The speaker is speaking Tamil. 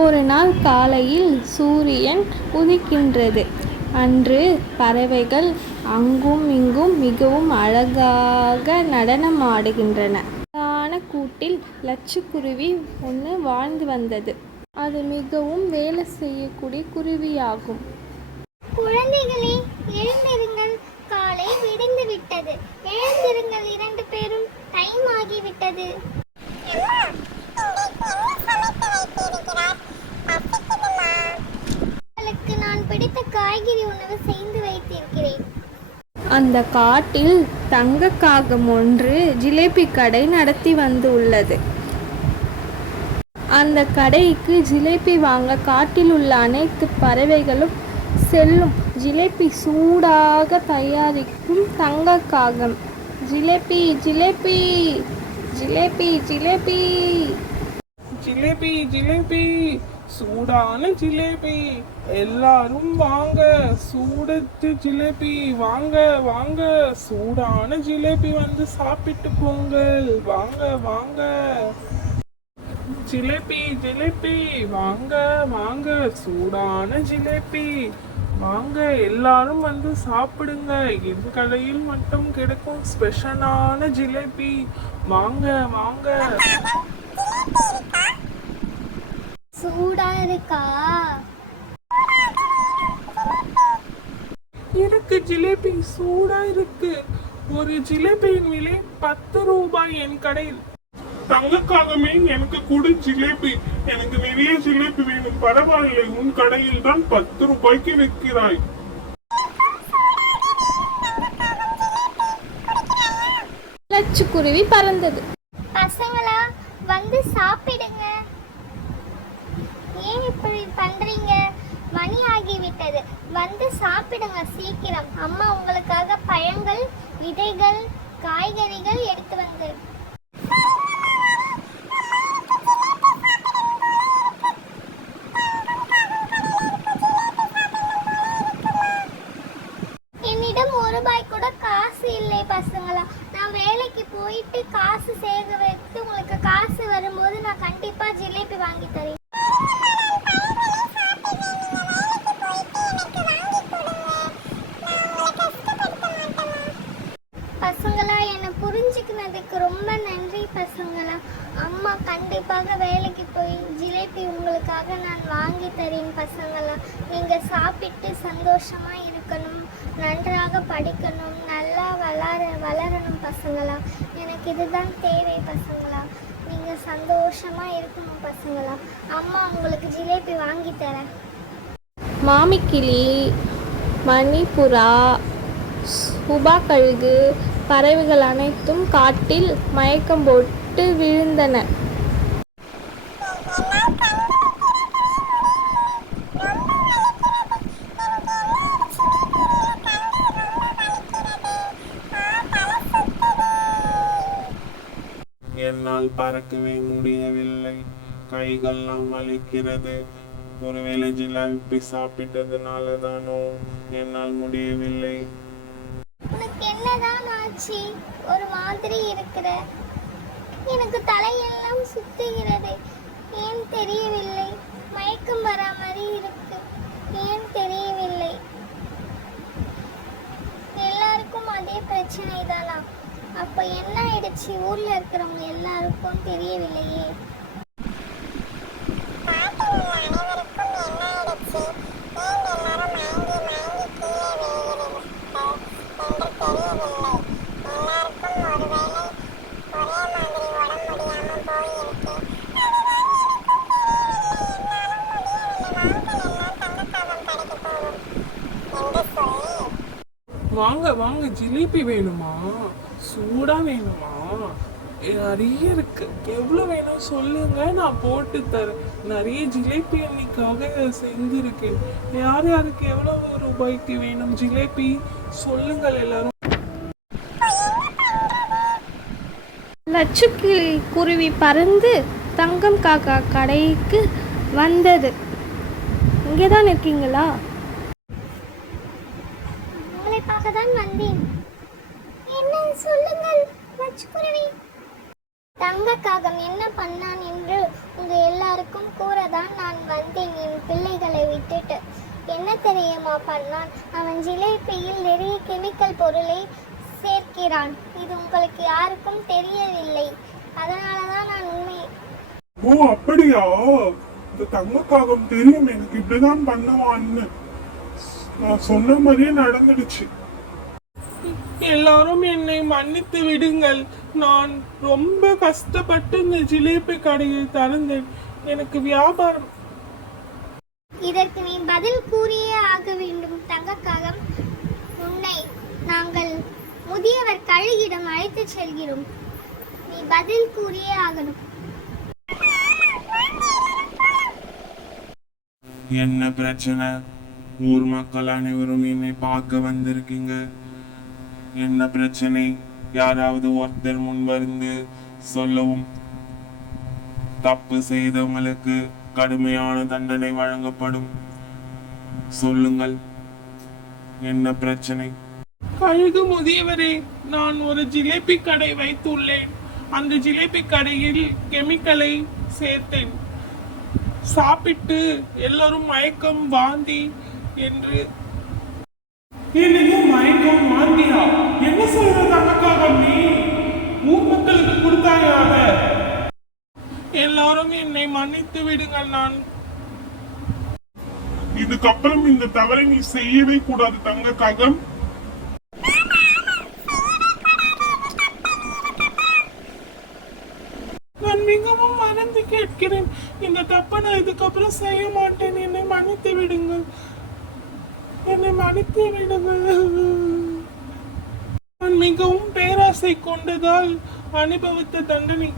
ஒரு நாள் காலையில் சூரியன் உதிக்கின்றது. அன்று பறவைகள் அங்கும் இங்கும் மிகவும் அழகாக நடனம் ஆடுகின்றன. அழகான கூட்டில் லட்சுக்குருவி ஒன்று வாழ்ந்து வந்தது. அது மிகவும் வேலை செய்யக்கூடிய குருவியாகும். குழந்தைகளே, எழுந்திருங்கள், காலை விடிந்து விட்டது. எழுந்திருங்கள், 2 பேரும், டைம் ஆகிவிட்டது. உங்களுக்கு நான் பிடித்த காய்கறி உணவு செய்து வைத்திருக்கிறேன். அந்த காட்டில் தங்க காகம் ஒன்று ஜிலேபி கடை நடத்தி வந்து உள்ளது. அந்த கடைக்கு ஜிலேபி வாங்க காட்டில் உள்ள அனைத்து பறவைகளும் செல்லும். ஜிலேபி சூடாக தயாரிக்கும் தங்க காகம், ஜிலேபி ஜிலேபி ஜிலேபி ஜிலேபி ஜிலேபி ஜிலேபி, சூடான ஜிலேபி, எல்லாரும் வாங்க, சூடத்து ஜிலேபி, வாங்க வாங்க, சூடான ஜிலேபி வந்து சாப்பிட்டு போங்கள், வாங்க வாங்க. ஜிலேபி ஜிலேபி, வாங்க வாங்க, சூடான ஜிலேபி, வாங்க, எல்லாரும் வந்து சாப்பிடுங்க, என் கடையில் மட்டும் கிடைக்கும் ஸ்பெஷலான ஜிலேபி, வாங்க வாங்க. சூடா இருக்கா? இருக்கு, ஜிலேபி சூடா இருக்கு. ஒரு ஜிலேபியின் விலை 10 ரூபாய் என் கடையில். தங்கக்காகமே எனக்கு கொடு ஜிலேபி, எனக்கு நிறைய ஜிலேபி வேணும். பரவாயில்லை, உன் கடையில் தான் 10 ரூபாய்க்கு விற்கிறாய். லட்சுக்குருவி பறந்தது. பசங்களா, வந்து சாப்பிடுங்க. ஏன் இப்படி பண்றீங்க? மணி ஆகிவிட்டது, வந்து சாப்பிடுங்க சீக்கிரம். அம்மா உங்களுக்காக பழங்கள், விதைகள், காய்கறிகள் எடுத்து வந்து. என்னிடம் 1 ரூபாய் கூட காசு இல்லை பசங்களா. நான் வேலைக்கு போயிட்டு காசு சேர்த்து வைத்து உங்களுக்கு காசு வரும்போது நான் கண்டிப்பா ஜிலேபி வாங்கி தரேன். பசங்களா, என்னை புரிஞ்சுக்கினதுக்கு ரொம்ப நன்றி பசங்களா. அம்மா கண்டிப்பாக வேலைக்கு போய் ஜிலேபி உங்களுக்காக நான் வாங்கி தரேன் பசங்களா. நீங்கள் சாப்பிட்டு சந்தோஷமா இருக்கணும், நன்றாக படிக்கணும், நல்லா வளரணும் பசங்களா. எனக்கு இதுதான் தேவை பசங்களா. நீங்கள் சந்தோஷமா இருக்கணும் பசங்களா. அம்மா உங்களுக்கு ஜிலேபி வாங்கி தரேன். மாமிக்கிளி, மணிப்புறா, சுபா கழுகு, பறவைகள் அனைத்தும் காட்டில் மயக்கம் போட்டு விழுந்தன. என்னால் பறக்கவே முடியவில்லை, கைகள்லாம் வலிக்கிறது. ஒருவேளை ஜிலேபி சாப்பிட்டதுனால தானோ என்னால் முடியவில்லை. உனக்கு என்னதான் ஆச்சு? ஒரு மாதிரி இருக்கிற. எனக்கு தலையெல்லாம் சுத்துகிறது, ஏன் தெரியவில்லை. மயக்கம் வர மாதிரி இருக்கு, ஏன் தெரியவில்லை. எல்லாருக்கும் அதே பிரச்சனை தானா? அப்ப என்ன ஆயிடுச்சு? ஊர்ல இருக்கிறவங்க எல்லாருக்கும் தெரியவில்லையே. வாங்க வாங்க, ஜிலேபி வேணுமா? சூடா வேணுமா? நிறைய இருக்கு, எவ்வளவு வேணும் சொல்லுங்க, நான் போட்டு தரேன். நிறைய ஜிலேபி இன்னைக்காக செஞ்சிருக்கேன். யார் யாருக்கு எவ்வளவு ரூபாய்க்கு வேணும் ஜிலேபி சொல்லுங்கள் எல்லாரும். லட்சுக்குருவி பறந்து தங்கம் காக்கா கடைக்கு வந்தது. இங்கேதான் இருக்கீங்களா? உங்களை பார்க்க தான் வந்தேன். என்ன சொல்லுங்கள் லட்சுக்குருவி. தங்க காகம் என்ன பண்ணான் என்று உங்க எல்லாருக்கும் கூறதான் நான் வந்தேன் என் பிள்ளைகளை விட்டுட்டு. என்ன தெரியுமா பண்ணான்? அவன் ஜிலேபியில் நிறைய கெமிக்கல் பொருளை சேர்க்கிறான். இது உங்களுக்கு யாருக்கும் தெரியவில்லை. அதனால தான் நான் உண்மை. ஓ அப்படியா? இந்த தங்கக்காகம் தெரியும் எனக்கு இப்படிதான் பண்ணுவான்னு. நான் சொன்ன மாதிரியே நடந்துடுச்சு. எல்லாரும் என்னை மன்னித்து விடுங்கள். நான் ரொம்ப கஷ்டப்பட்டு இந்த ஜிலேபி கடையை திறந்தேன். எனக்கு வியாபாரம். இதற்கு நீ பதில் கூறியே ஆக வேண்டும் தங்கக்காகம். உன்னை நாங்கள் முதியவர் கழுகிடம் அழைத்து செல்கிறோம். நீ பதில் கூறியே ஆகணும். என்ன பிரச்சனை? ஊர் மக்கள் அனைவரும் என்னை பார்க்க வந்திருக்கீங்க. என்ன பிரச்சனை? யாராவது ஒருத்தர் முன் வந்து சொல்லவும். தப்பு செய்தவங்களுக்கு கடுமையான தண்டனை வழங்கப்படும். சொல்லுங்கள், என்ன பிரச்சனை? கழுகு முதியவரே, நான் ஒரு ஜிலேபி கடை வைத்துள்ளேன். அந்த ஜிலேபி கடையில் கெமிக்கலை சேர்த்தேன். சாப்பிட்டு எல்லாரும் மயக்கம் வாந்தி என்று. மயக்கம் வாந்தியா? என்ன சொல்ற தனக்காக? நீ ஊர் மக்களுக்கு கொடுத்தாயாக. எல்லாரும் என்னை மன்னித்து விடுங்கள். நான் இதுக்கப்புறம் இந்த தவறை நீ செய்யவே கூடாது தங்கக்காகம். நான் மிகவும் மறந்து கேட்கிறேன். இந்த தப்பை நான் இதுக்கப்புறம் செய்ய மாட்டேன். என்னை மன்னித்து விடுங்கள். என்னை மன்னித்து விடுங்கள். நான் மிகவும் பேராசை கொண்டதால் அனுபவித்த தண்டனை.